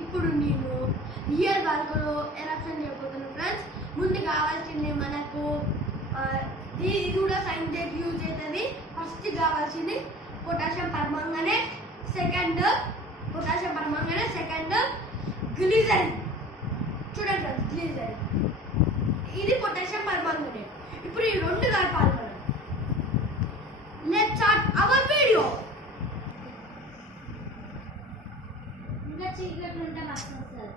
ఇప్పుడు నేను రియల్ బాల్కనీలో ఎరప్షన్ చేయబోతున్నాను ఫ్రెండ్స్. ముందు కావాల్సింది మనకు ఇది కూడా సైంటిఫిక్ యూజ్ అవుతుంది. ఫస్ట్ కావాల్సింది potassium permanganate, second potassium permanganate, second glycerin. చూడండి ఫ్రెండ్స్, గ్లిజరిన్ ఇది పొటాషియం పర్మాంగనేట్. ఇప్పుడు ఈ రెండు కలపాలి మనం. Let's start our video. ఇంకా చీకట్లు ఉంటే మస్తు వస్తుంది.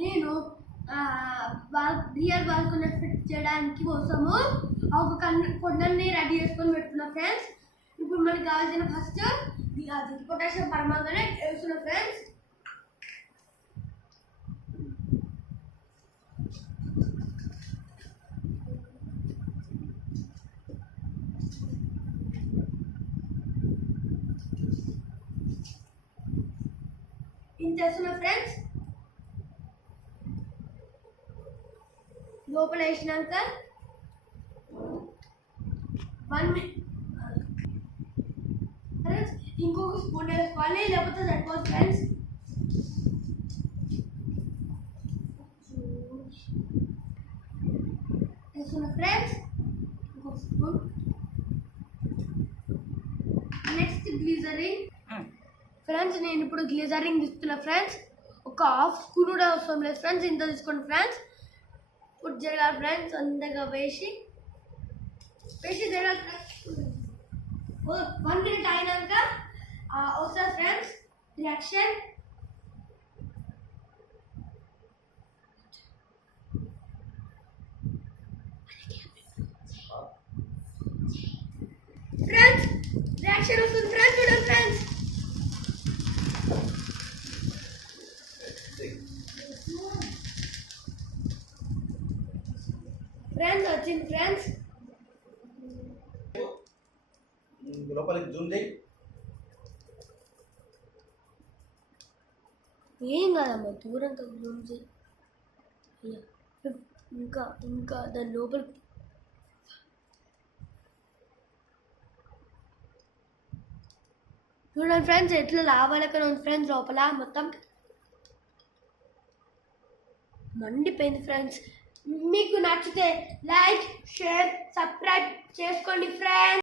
నేను రియల్ బాల్కనీ ఫిట్ చేయడానికి కోసము ఒక కొండని రెడీ చేసుకొని పెట్టుకున్నా ఫ్రెండ్స్. ఇప్పుడు మనకి కావాల్సిన ఫస్ట్ పొటాషియం పర్మాంగనేట్ వేస్తున్నా ఫ్రెండ్స్. ఇంత వేస్తున్నా ఫ్రెండ్స్. లోపల వేసినాక 1 minute ఫ్రెండ్స్, ఇంకొక స్పూన్ వేసుకోవాలి, లేకపోతే సరిపోదు ఫ్రెండ్స్. వేసుకున్న ఫ్రెండ్స్ ఇంకొక స్పూన్. Next glycerin friends. నేను ఇప్పుడు గ్లిజరిన్ తీసుకున్నా ఫ్రెండ్స్. ఒక హాఫ్ స్పూన్ కూడా అవసరం లేదు ఫ్రెండ్స్, ఇంత తీసుకోండి ఫ్రెండ్స్. ఇప్పుడు జరగాలి ఫ్రెండ్స్, అంతగా వేసి జరగాలి ఫ్రెండ్స్. 1 minute అయినాక వస్తుంది ఫ్రెండ్స్ రియాక్షన్. ఫ్రెండ్స్ రియాక్షన్ వస్తుంది ఫ్రెండ్స్, చూడండి ఫ్రెండ్స్. ఫ్రెండ్స్ వచ్చింది ఫ్రెండ్స్. లోపలికి జూమ్ చేయి. ఏం కాదమ్మా, దూరంగా జూమ్ చేయి. ఇంకా దాని లోపలికి చూడండి ఫ్రెండ్స్, ఎట్లా లావాలకనే ఉంది ఫ్రెండ్స్. లోపల మొత్తం మండిపోయింది ఫ్రెండ్స్. మీకు నచ్చితే లైక్, షేర్, సబ్స్క్రైబ్ చేసుకోండి ఫ్రెండ్స్.